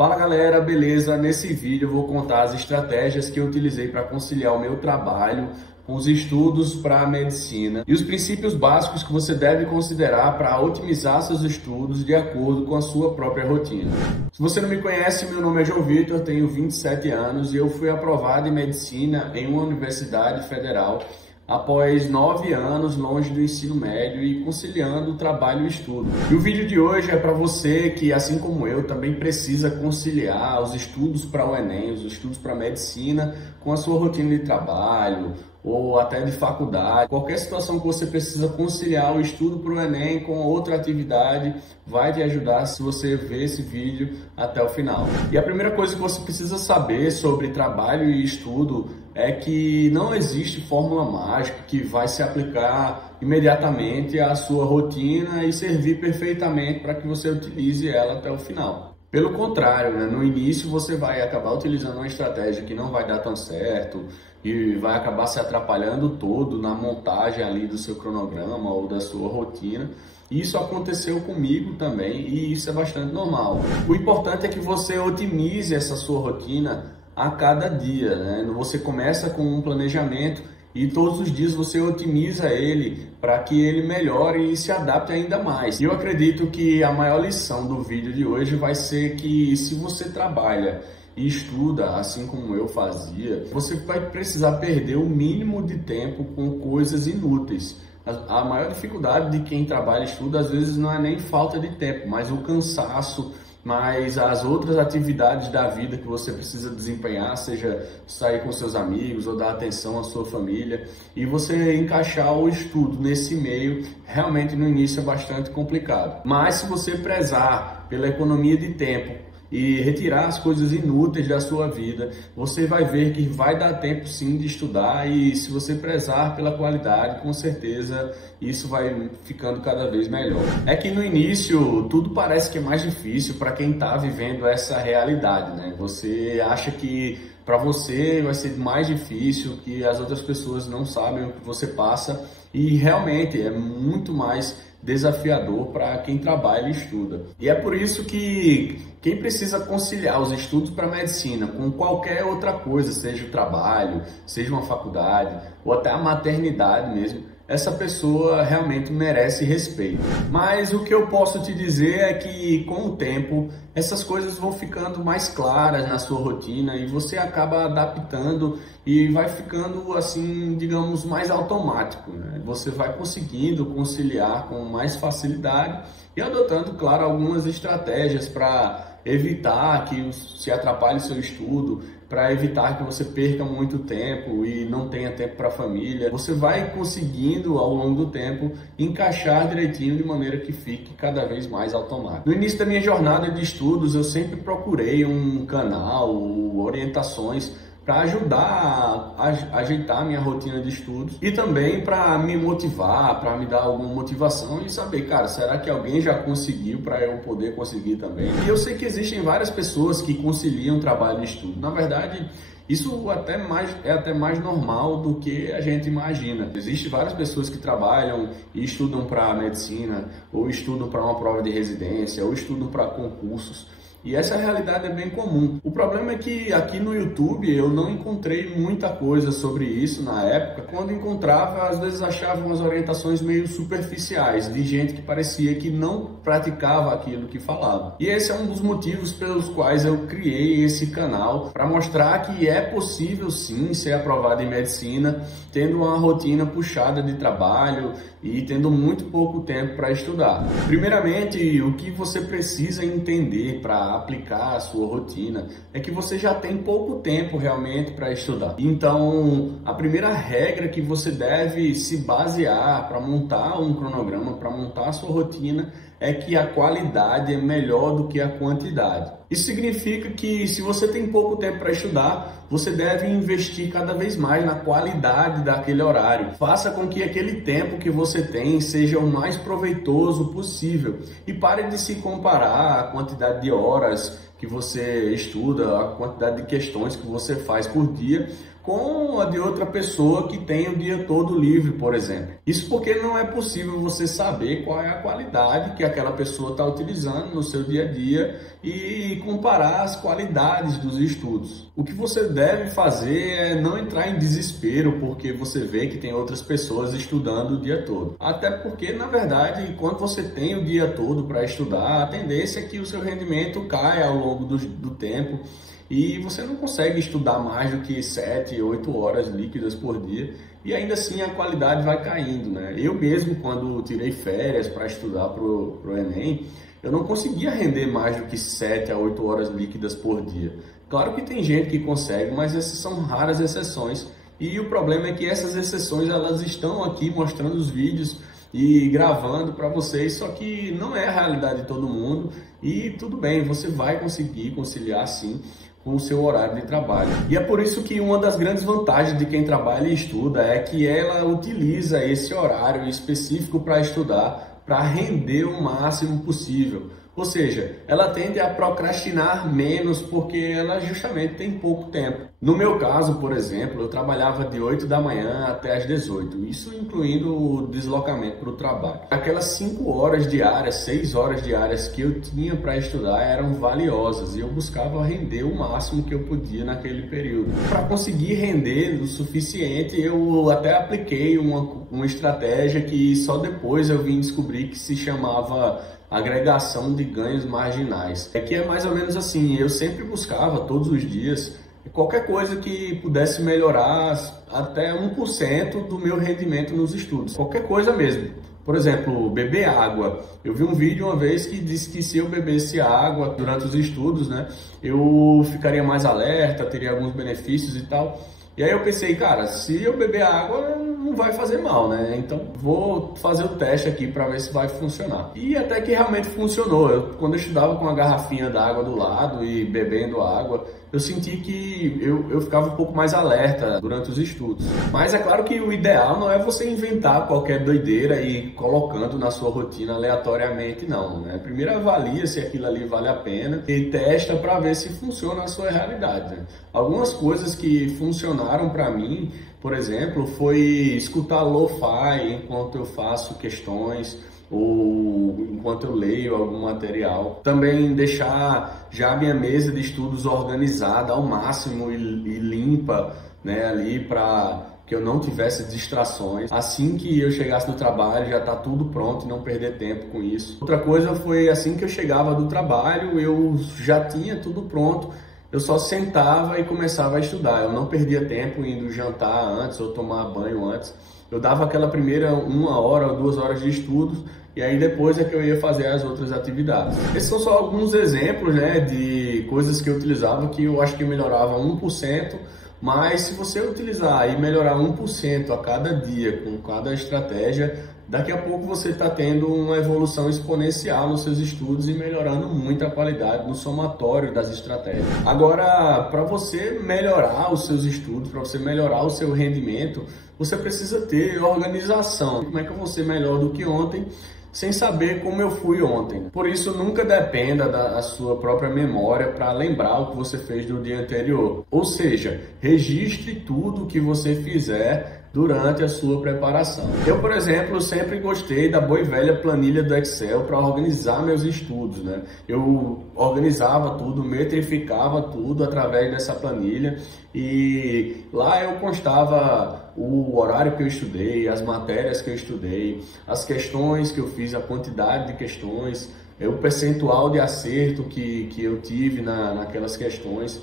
Fala galera, beleza? Nesse vídeo eu vou contar as estratégias que eu utilizei para conciliar o meu trabalho com os estudos para a medicina e os princípios básicos que você deve considerar para otimizar seus estudos de acordo com a sua própria rotina. Se você não me conhece, meu nome é João Vitor, tenho 27 anos e eu fui aprovado em medicina em uma universidade federal após 9 anos longe do ensino médio e conciliando o trabalho e o estudo. E o vídeo de hoje é para você que, assim como eu, também precisa conciliar os estudos para o Enem, os estudos para medicina, com a sua rotina de trabalho ou até de faculdade. Qualquer situação que você precisa conciliar o estudo para o Enem com outra atividade vai te ajudar se você ver esse vídeo até o final. E a primeira coisa que você precisa saber sobre trabalho e estudo é que não existe fórmula mágica que vai se aplicar imediatamente à sua rotina e servir perfeitamente para que você utilize ela até o final. Pelo contrário, né? No início você vai acabar utilizando uma estratégia que não vai dar tão certo e vai acabar se atrapalhando todo na montagem ali do seu cronograma ou da sua rotina. Isso aconteceu comigo também e isso é bastante normal. O importante é que você otimize essa sua rotina a cada dia, né? Você começa com um planejamento e todos os dias você otimiza ele para que ele melhore e se adapte ainda mais. E eu acredito que a maior lição do vídeo de hoje vai ser que se você trabalha e estuda assim como eu fazia, você vai precisar perder o mínimo de tempo com coisas inúteis. A maior dificuldade de quem trabalha e estuda às vezes não é nem falta de tempo, mas o cansaço, mas as outras atividades da vida que você precisa desempenhar, seja sair com seus amigos ou dar atenção à sua família, e você encaixar o estudo nesse meio, realmente no início é bastante complicado. Mas se você prezar pela economia de tempo e retirar as coisas inúteis da sua vida, você vai ver que vai dar tempo sim de estudar, e se você prezar pela qualidade, com certeza isso vai ficando cada vez melhor. É que no início tudo parece que é mais difícil para quem está vivendo essa realidade, né? Você acha que para você vai ser mais difícil, que as outras pessoas não sabem o que você passa, e realmente é muito mais desafiador para quem trabalha e estuda. E é por isso que quem precisa conciliar os estudos para medicina com qualquer outra coisa, seja o trabalho, seja uma faculdade ou até a maternidade mesmo, essa pessoa realmente merece respeito. Mas o que eu posso te dizer é que com o tempo essas coisas vão ficando mais claras na sua rotina e você acaba adaptando e vai ficando assim, digamos, mais automático, né? Você vai conseguindo conciliar com mais facilidade e adotando, claro, algumas estratégias para evitar que se atrapalhe seu estudo, para evitar que você perca muito tempo e não tenha tempo para a família. Você vai conseguindo ao longo do tempo encaixar direitinho de maneira que fique cada vez mais automático. No início da minha jornada de estudos, eu sempre procurei um canal, orientações para ajudar a ajeitar a minha rotina de estudos e também para me motivar, para me dar alguma motivação e saber, cara, será que alguém já conseguiu para eu poder conseguir também? E eu sei que existem várias pessoas que conciliam trabalho e estudo. Na verdade, isso é até mais normal do que a gente imagina. Existem várias pessoas que trabalham e estudam para medicina, ou estudam para uma prova de residência, ou estudam para concursos. E essa realidade é bem comum. O problema é que aqui no YouTube eu não encontrei muita coisa sobre isso na época. Quando encontrava, às vezes achava umas orientações meio superficiais, de gente que parecia que não praticava aquilo que falava. E esse é um dos motivos pelos quais eu criei esse canal, para mostrar que é possível sim ser aprovado em medicina, tendo uma rotina puxada de trabalho e tendo muito pouco tempo para estudar. Primeiramente, o que você precisa entender para aplicar a sua rotina é que você já tem pouco tempo realmente para estudar. Então, a primeira regra que você deve se basear para montar um cronograma, para montar a sua rotina, é que a qualidade é melhor do que a quantidade. Isso significa que se você tem pouco tempo para estudar, você deve investir cada vez mais na qualidade daquele horário. Faça com que aquele tempo que você tem seja o mais proveitoso possível e pare de se comparar a quantidade de horas que você estuda, a quantidade de questões que você faz por dia, com a de outra pessoa que tem o dia todo livre, por exemplo. Isso porque não é possível você saber qual é a qualidade que aquela pessoa está utilizando no seu dia a dia e comparar as qualidades dos estudos. O que você deve fazer é não entrar em desespero porque você vê que tem outras pessoas estudando o dia todo. Até porque, na verdade, quando você tem o dia todo para estudar, a tendência é que o seu rendimento caia ao longo do tempo. E você não consegue estudar mais do que 7, 8 horas líquidas por dia e ainda assim a qualidade vai caindo, né? Eu mesmo, quando tirei férias para estudar para o Enem, eu não conseguia render mais do que 7 a 8 horas líquidas por dia. Claro que tem gente que consegue, mas essas são raras exceções. E o problema é que essas exceções elas estão aqui mostrando os vídeos e gravando para vocês, só que não é a realidade de todo mundo e tudo bem, você vai conseguir conciliar sim com o seu horário de trabalho. E é por isso que uma das grandes vantagens de quem trabalha e estuda é que ela utiliza esse horário específico para estudar, para render o máximo possível. Ou seja, ela tende a procrastinar menos porque ela justamente tem pouco tempo. No meu caso, por exemplo, eu trabalhava de 8 da manhã até as 18, isso incluindo o deslocamento para o trabalho. Aquelas 5 horas diárias, 6 horas diárias que eu tinha para estudar eram valiosas e eu buscava render o máximo que eu podia naquele período. Para conseguir render o suficiente, eu até apliquei uma estratégia que só depois eu vim descobrir que se chamava agregação de ganhos marginais. É que é mais ou menos assim, eu sempre buscava todos os dias qualquer coisa que pudesse melhorar até 1% do meu rendimento nos estudos, qualquer coisa mesmo. Por exemplo, beber água. Eu vi um vídeo uma vez que disse que se eu bebesse água durante os estudos, né, eu ficaria mais alerta, teria alguns benefícios e tal. E aí eu pensei, cara, se eu beber água não vai fazer mal, né? Então vou fazer o teste aqui para ver se vai funcionar. E até que realmente funcionou. Quando eu estudava com uma garrafinha d'água do lado e bebendo água, eu senti que eu ficava um pouco mais alerta durante os estudos. Mas é claro que o ideal não é você inventar qualquer doideira e ir colocando na sua rotina aleatoriamente, não, né? Primeiro avalia se aquilo ali vale a pena e testa para ver se funciona a sua realidade, né? Algumas coisas que funcionaram para mim, por exemplo, foi escutar lo-fi enquanto eu faço questões ou enquanto eu leio algum material. Também deixar já a minha mesa de estudos organizada ao máximo e limpa, né, ali para que eu não tivesse distrações. Assim que eu chegasse do trabalho, já tá tudo pronto e não perder tempo com isso. Outra coisa foi assim que eu chegava do trabalho, eu já tinha tudo pronto. Eu só sentava e começava a estudar. Eu não perdia tempo indo jantar antes ou tomar banho antes. Eu dava aquela primeira 1 hora ou 2 horas de estudos e aí depois é que eu ia fazer as outras atividades. Esses são só alguns exemplos, né, de coisas que eu utilizava que eu acho que melhorava 1%, mas se você utilizar e melhorar 1% a cada dia com cada estratégia, daqui a pouco você está tendo uma evolução exponencial nos seus estudos e melhorando muito a qualidade no somatório das estratégias. Agora, para você melhorar os seus estudos, para você melhorar o seu rendimento, você precisa ter organização. Como é que eu vou ser melhor do que ontem sem saber como eu fui ontem? Por isso, nunca dependa da sua própria memória para lembrar o que você fez no dia anterior. Ou seja, registre tudo o que você fizer durante a sua preparação. Eu, por exemplo, sempre gostei da boa e velha planilha do Excel para organizar meus estudos, né? Eu organizava tudo, metrificava tudo através dessa planilha e lá eu constava o horário que eu estudei, as matérias que eu estudei, as questões que eu fiz, a quantidade de questões, o percentual de acerto que eu tive naquelas questões.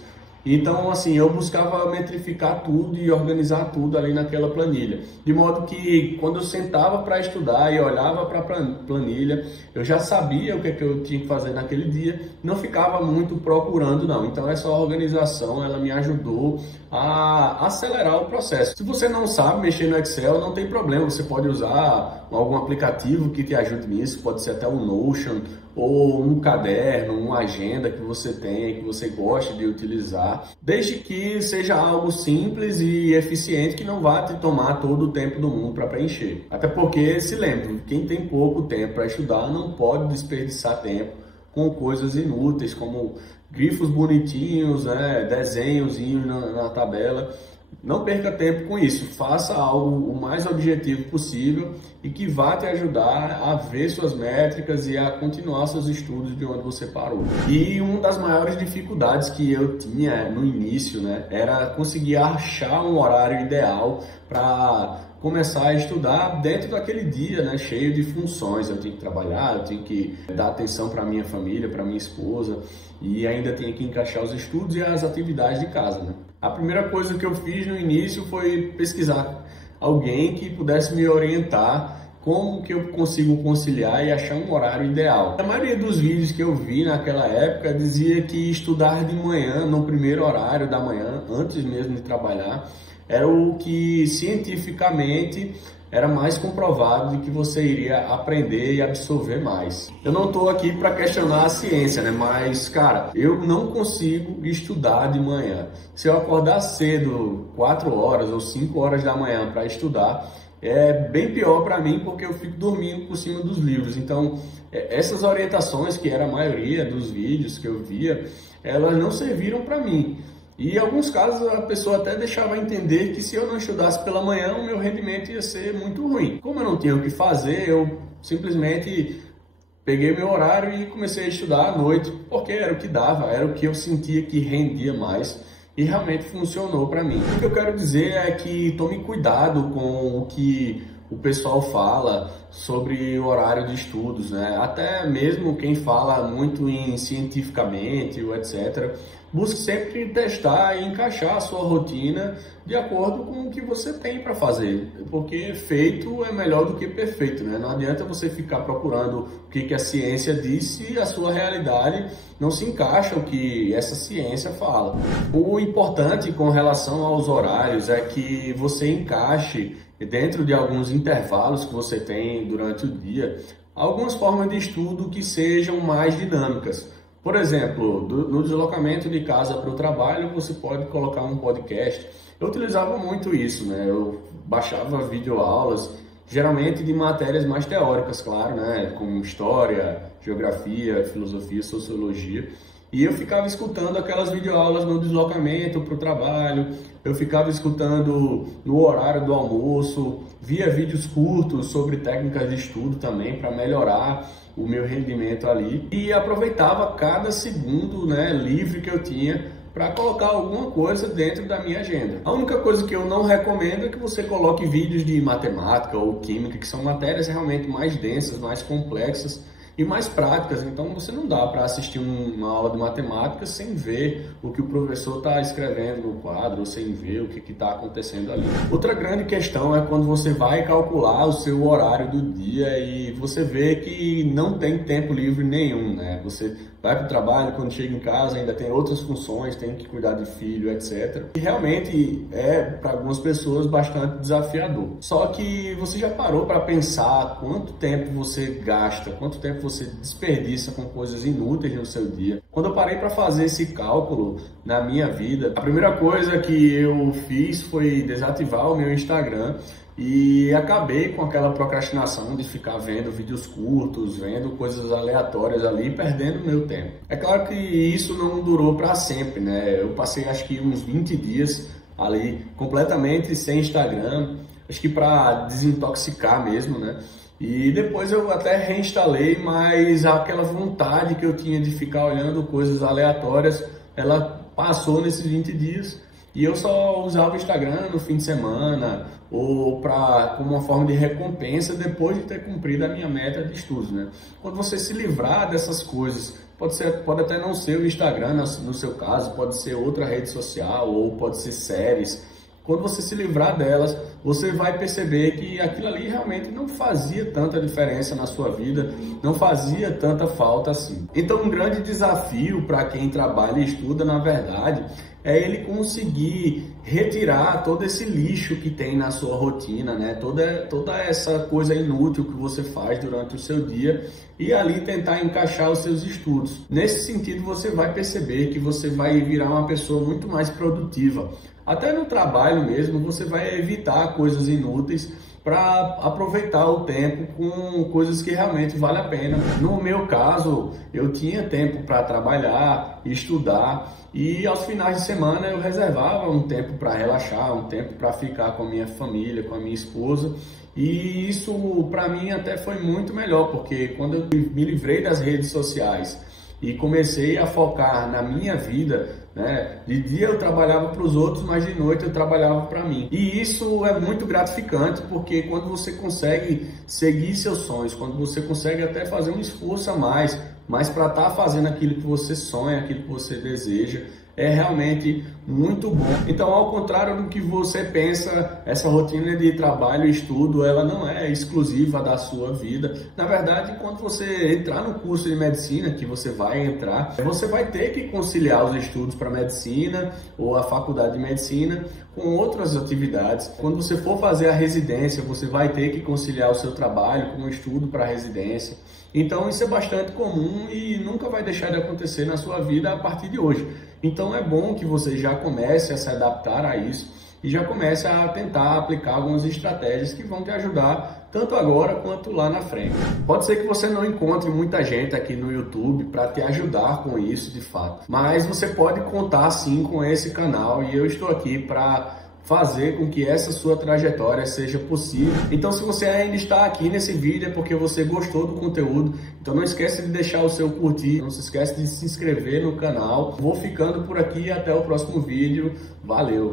Então, assim, eu buscava metrificar tudo e organizar tudo ali naquela planilha. De modo que, quando eu sentava para estudar e olhava para a planilha, eu já sabia o que eu tinha que fazer naquele dia, não ficava muito procurando, não. Então, essa organização, ela me ajudou a acelerar o processo. Se você não sabe mexer no Excel, não tem problema. Você pode usar algum aplicativo que te ajude nisso, pode ser até o Notion, ou um caderno, uma agenda que você tenha, que você goste de utilizar, desde que seja algo simples e eficiente que não vá te tomar todo o tempo do mundo para preencher. Até porque, se lembre, quem tem pouco tempo para estudar não pode desperdiçar tempo com coisas inúteis, como grifos bonitinhos, né, desenhozinhos na tabela. Não perca tempo com isso, faça algo o mais objetivo possível e que vá te ajudar a ver suas métricas e a continuar seus estudos de onde você parou. E uma das maiores dificuldades que eu tinha no início, né, era conseguir achar um horário ideal para começar a estudar dentro daquele dia, né, cheio de funções. Eu tinha que trabalhar, eu tinha que dar atenção para minha família, para minha esposa, e ainda tinha que encaixar os estudos e as atividades de casa, né? A primeira coisa que eu fiz no início foi pesquisar alguém que pudesse me orientar como que eu consigo conciliar e achar um horário ideal. A maioria dos vídeos que eu vi naquela época dizia que estudar de manhã, no primeiro horário da manhã, antes mesmo de trabalhar, era o que cientificamente era mais comprovado de que você iria aprender e absorver mais. Eu não estou aqui para questionar a ciência, né? Mas, cara, eu não consigo estudar de manhã. Se eu acordar cedo, 4 horas ou 5 horas da manhã para estudar, é bem pior para mim porque eu fico dormindo por cima dos livros. Então, essas orientações, que era a maioria dos vídeos que eu via, elas não serviram para mim. E em alguns casos a pessoa até deixava entender que se eu não estudasse pela manhã, o meu rendimento ia ser muito ruim. Como eu não tinha o que fazer, eu simplesmente peguei meu horário e comecei a estudar à noite, porque era o que dava, era o que eu sentia que rendia mais e realmente funcionou para mim. O que eu quero dizer é que tome cuidado com o que o pessoal fala sobre o horário de estudos, né? Até mesmo quem fala muito em cientificamente ou etc. Busque sempre testar e encaixar a sua rotina de acordo com o que você tem para fazer, porque feito é melhor do que perfeito, né? Não adianta você ficar procurando o que a ciência diz se a sua realidade não se encaixa o que essa ciência fala. O importante com relação aos horários é que você encaixe dentro de alguns intervalos que você tem durante o dia, algumas formas de estudo que sejam mais dinâmicas. Por exemplo, no deslocamento de casa para o trabalho, você pode colocar um podcast. Eu utilizava muito isso, né? Eu baixava videoaulas, geralmente de matérias mais teóricas, claro, né? Como história, geografia, filosofia, sociologia. E eu ficava escutando aquelas videoaulas no deslocamento para o trabalho, eu ficava escutando no horário do almoço, via vídeos curtos sobre técnicas de estudo também para melhorar o meu rendimento ali e aproveitava cada segundo, né, livre que eu tinha para colocar alguma coisa dentro da minha agenda. A única coisa que eu não recomendo é que você coloque vídeos de matemática ou química, que são matérias realmente mais densas, mais complexas e mais práticas. Então você não dá para assistir uma aula de matemática sem ver o que o professor está escrevendo no quadro, ou sem ver o que está acontecendo ali. Outra grande questão é quando você vai calcular o seu horário do dia e você vê que não tem tempo livre nenhum, né? Você vai para o trabalho, quando chega em casa ainda tem outras funções, tem que cuidar de filho, etc. E realmente é, para algumas pessoas, bastante desafiador. Só que você já parou para pensar quanto tempo você gasta, quanto tempo você desperdiça com coisas inúteis no seu dia? Quando eu parei para fazer esse cálculo na minha vida, a primeira coisa que eu fiz foi desativar o meu Instagram e acabei com aquela procrastinação de ficar vendo vídeos curtos, vendo coisas aleatórias ali, perdendo meu tempo. É claro que isso não durou para sempre, né? Eu passei acho que uns 20 dias ali completamente sem Instagram, acho que para desintoxicar mesmo, né? E depois eu até reinstalei, mas aquela vontade que eu tinha de ficar olhando coisas aleatórias, ela passou nesses 20 dias. E eu só usava o Instagram no fim de semana ou como uma forma de recompensa depois de ter cumprido a minha meta de estudos, né? Quando você se livrar dessas coisas, pode até não ser o Instagram no seu caso, pode ser outra rede social ou pode ser séries. Quando você se livrar delas, você vai perceber que aquilo ali realmente não fazia tanta diferença na sua vida, não fazia tanta falta assim. Então, um grande desafio para quem trabalha e estuda, na verdade, é ele conseguir retirar todo esse lixo que tem na sua rotina, né? Toda essa coisa inútil que você faz durante o seu dia e ali tentar encaixar os seus estudos. Nesse sentido, você vai perceber que você vai virar uma pessoa muito mais produtiva. Até no trabalho mesmo, você vai evitar coisas inúteis para aproveitar o tempo com coisas que realmente vale a pena. No meu caso, eu tinha tempo para trabalhar, estudar, e aos finais de semana eu reservava um tempo para relaxar, um tempo para ficar com a minha família, com a minha esposa. E isso para mim até foi muito melhor, porque quando eu me livrei das redes sociais e comecei a focar na minha vida, né? De dia eu trabalhava para os outros, mas de noite eu trabalhava para mim. E isso é muito gratificante, porque quando você consegue seguir seus sonhos, quando você consegue até fazer um esforço a mais, mas para estar fazendo aquilo que você sonha, aquilo que você deseja, é realmente muito bom. Então, ao contrário do que você pensa, essa rotina de trabalho e estudo, ela não é exclusiva da sua vida. Na verdade, quando você entrar no curso de medicina, que você vai entrar, você vai ter que conciliar os estudos para medicina ou a faculdade de medicina com outras atividades. Quando você for fazer a residência, você vai ter que conciliar o seu trabalho com o estudo para a residência. Então, isso é bastante comum e nunca vai deixar de acontecer na sua vida a partir de hoje. Então é bom que você já comece a se adaptar a isso e já comece a tentar aplicar algumas estratégias que vão te ajudar tanto agora quanto lá na frente. Pode ser que você não encontre muita gente aqui no YouTube para te ajudar com isso de fato, mas você pode contar sim com esse canal e eu estou aqui para fazer com que essa sua trajetória seja possível. Então, se você ainda está aqui nesse vídeo é porque você gostou do conteúdo. Então não esquece de deixar o seu curtir, não se esquece de se inscrever no canal. Vou ficando por aqui, até o próximo vídeo. Valeu!